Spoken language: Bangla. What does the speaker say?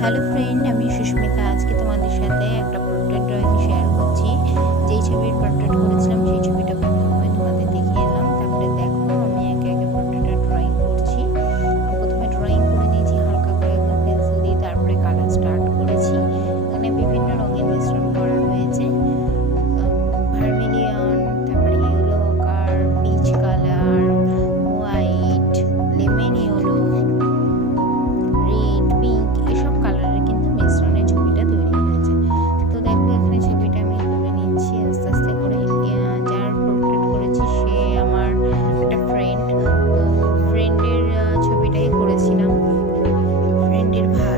হ্যালো ফ্রেন্ড, আমি সুস্মিতা। আজকে তোমাদের সাথে একটা পোর্ট্রেট ড্রয়িং শেয়ার করছি। যেই ছবির পোর্ট্রেট করেছিলাম সেই ছবিটা প্রথমে তোমাদের দেখিয়ে এলাম। তারপরে দেখো আমি একে একে পোর্ট্রেটের ড্রয়িং করছি। প্রথমে ড্রয়িং করে নিয়েছি হালকা করে একদম পেন্সিল দিয়ে, তারপরে কালার স্টার্ট করেছি। এখানে বিভিন্ন রঙের মিশ্রণ করা হয়েছে, ভার্মিলিয়ন, তারপরে yellow ochre, peach colour, white, lemon yellow, red, pink এসব কালারের কিন্তু মিশ্রণে ছবিটা তৈরি হয়েছে। তো দেখো এখানে ছবিটা আমি তুলে নিচ্ছি আস্তে আস্তে করে। যার পোর্ট্রেট করেছি সে আমার একটা ফ্রেন্ড, তো ফ্রেন্ডের ছবিটাই করেছিলাম। ফ্রেন্ডের ভাই